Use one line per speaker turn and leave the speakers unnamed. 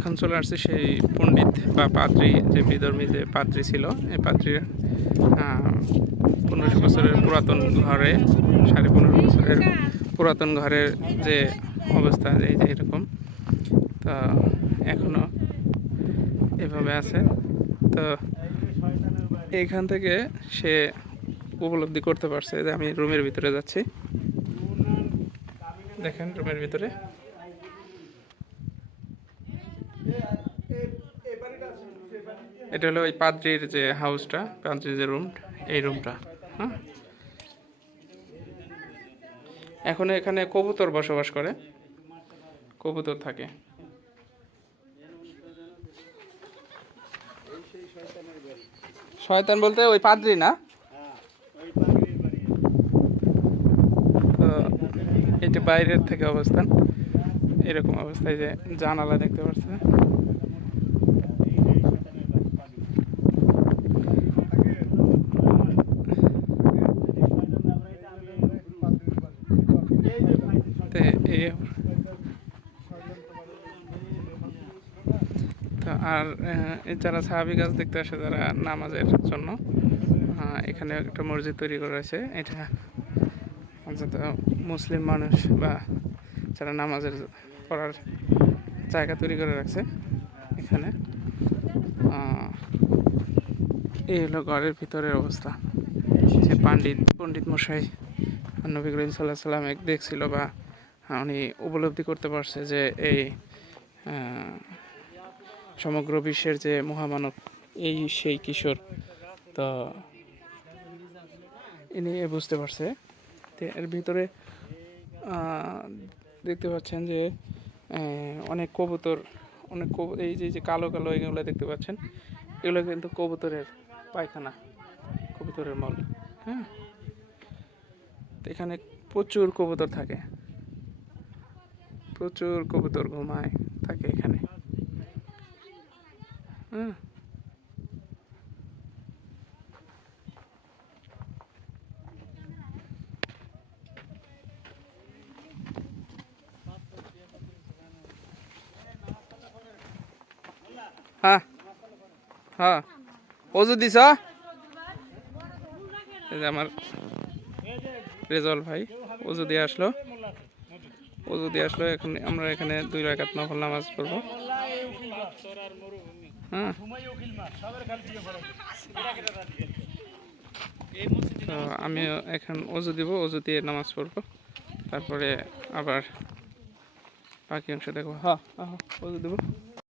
এখন চলে আসছে সেই পণ্ডিত বা পাত্রী, যে বিধর্মী যে পাত্রী ছিল, এই পাত্রীর পনেরোশো বছরের পুরাতন ঘরে, সাড়ে পনেরো বছরের পুরাতন ঘরের যে অবস্থা, এই যে এরকম, তো এখনও এভাবে আছে। তো এইখান থেকে সে উপলব্ধি করতে পারছে যে আমি রুমের ভিতরে যাচ্ছি। দেখেন রুমের ভিতরে। এটা হলো ওই পাদ্রির যে হাউসটা, পাদ্রির যে রুম এই রুমটা হ্যাঁ এখন এখানে কবুতর বসবাস করে, কবুতর থাকে। শয়তান বলতে ওই পাদ্রি না? এটা বাইরের থেকে অবস্থান, এরকম অবস্থায় যে জানালা দেখতে পাচ্ছে তো তো আর যারা সাহাবি গাছ দেখতে আসে যারা নামাজের জন্য এখানে একটা মসজিদ তৈরি করা হয়েছে। এটা অন্তত মুসলিম মানুষ বা যারা নামাজের পড়ার জায়গা তৈরি করে রাখছে এখানে এই হলো ঘরের ভিতরের অবস্থা। যে পণ্ডিত পণ্ডিত মশাই, নবী করিম সাল্লাহ সাল্লাম এক দেখছিল বা উনি উপলব্ধি করতে পারছে যে এই সমগ্র বিশ্বের যে মহামানব, এই সেই কিশোর তো ইনি বুঝতে পারছে। এর ভিতরে দেখতে পাচ্ছেন যে অনেক কবুতর, অনেক এই যে যে কালো কালো এগুলো দেখতে পাচ্ছেন, এগুলো কিন্তু কবুতরের পায়খানা, কবুতরের মল হ্যাঁ? এখানে প্রচুর কবুতর থাকে। প্রচুর কবুতর ঘুমায় থাকে এখানে। হ্যাঁ। হ্যাঁ। আমার রেজল ভাই ওজু দিয়ে আসলো। ওজু দিয়ে আসলো, এখন আমরা এখানে দুই রাকাত নফল নামাজ পড়ব। হ্যাঁ। আমি এখন অজু দিব ওজু দিয়ে নামাজ পড়ব। তারপরে আবার বাকি অংশ দেখব। হ্যাঁ হ্যাঁ ওজু দেবো।